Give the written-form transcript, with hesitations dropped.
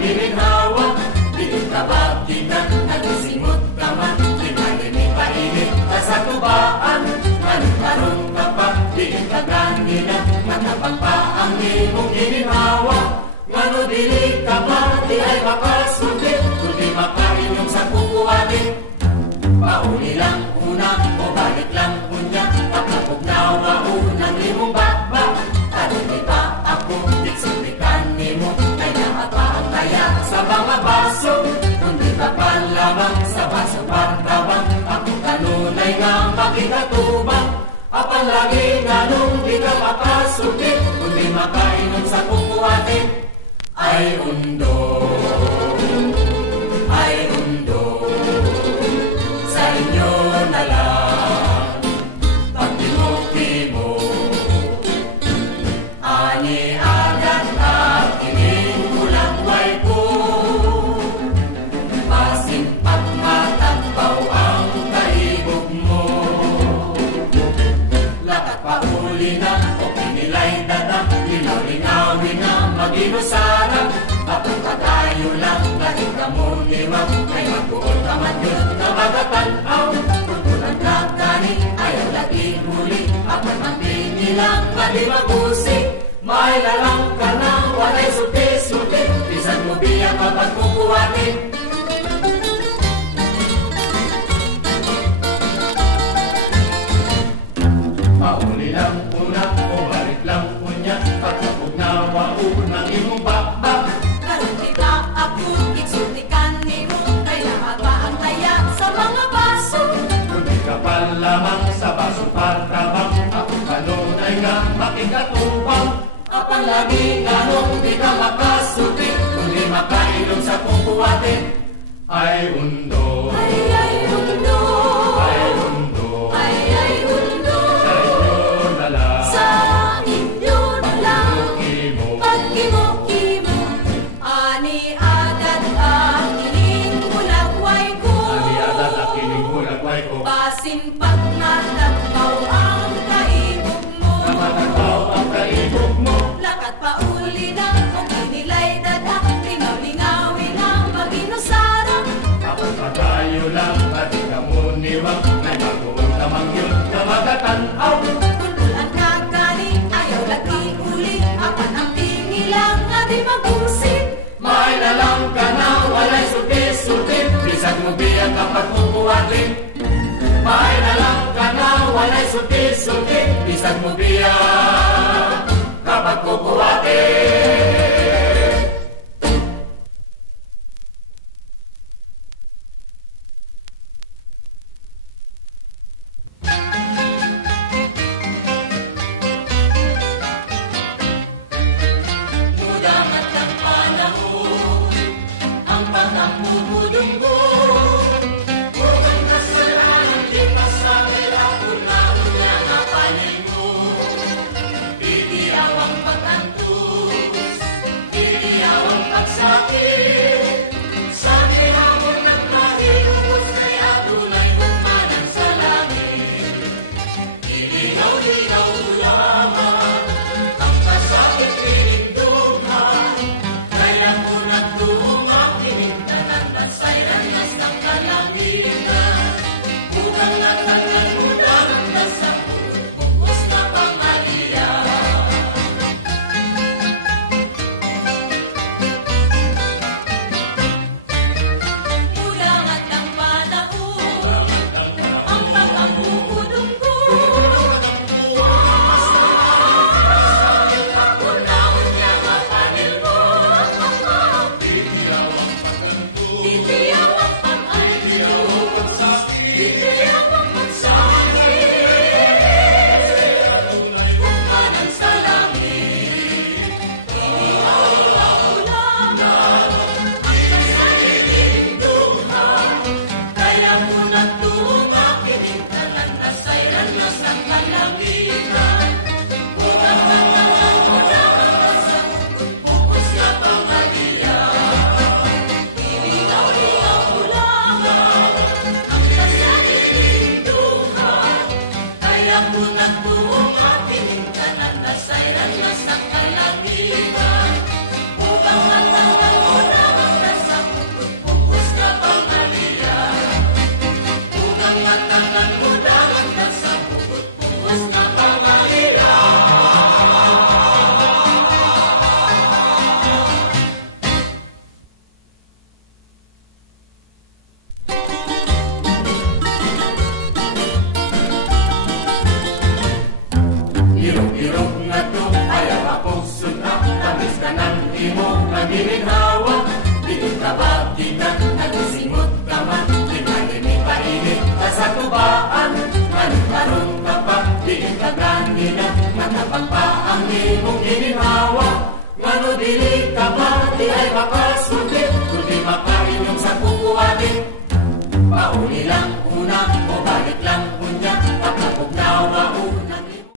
gininhawa. Di kabag kita, nagisingot ka man, di painit ka sa tubaan. Karon ka pa, di ka ganina, matapang pa ang imong gininhawa. Ngano dili ka ba, di ay makasundit, kundi makainom sa kukuwatin. Pauli lang una, o balik lang unya, kapag nawa unang imong baba. Karon di pa ako, ditsundikan nimo, kay naa pa ang taya sa mga baso. Kundi ka pa lamang sa baso partabang, ako kanunay nga makikatubang. Apan lagi nga nung di ka makasundit, kundi makainom sa kukuwatin. Ay undo, sa inyo na lang pagtimok-timok. Ani agad at ining kulagway ko, masimpat matagpaw ang kaibog mo. Lakat pa uli na o pinilay dadak, linaw-linawin na mag-inusara. Kapag katayo lang, lahing kamuniwag, may magbuol ka man yun na magatanaw. Pagkulang ka gani, ayaw lagi huli, apat ang pinilang kadi magusik. May lalang ka na, walay sulti-sulti, bisan mo biya kapag kukuwatin. Pauli lang una, o balik lang unya, pagkapog na waun ng imong bakbak. Karon di pa ako, itsultikan nimo, kay lahat pa ang taya sa mga baso. Kundi ka pa lamang sa baso partabang, ako kanunay nga makikatubang. Apan lagi nga nung di ka makasulti, kundi makainom sa kukuwatin. Ay undo, Ay undo, ay undo, ay undo, sa inyo na lang sa inyo na lang pagkimo. pagkimo-kimo. Ani agad ang ining kulagway ko, Ani agad ang ining kulagway ko, pasimpat matagpaw ang kaibog mo. matagpaw ang kaibog mo. Lakat pa uli na, o kinilay dadak, lingaw-lingawin ang mag-inusara. Kapag patayo lang, at ikamuniwang, may bagoong tamang yun na magatanaw. Kundul ang kagani, ayaw lagi uli, apat ang pingilang nga di mag-usip. May lalang ka na, walay sulti-sulti, bisag mo biya kapag kukuwatin. May lalang ka na, walay sulti-sulti, bisag mo biya kapag kukuwatin. Mudamat ang panahon, ang pag-amumudunggo, Pili ka ba, di ay makasunod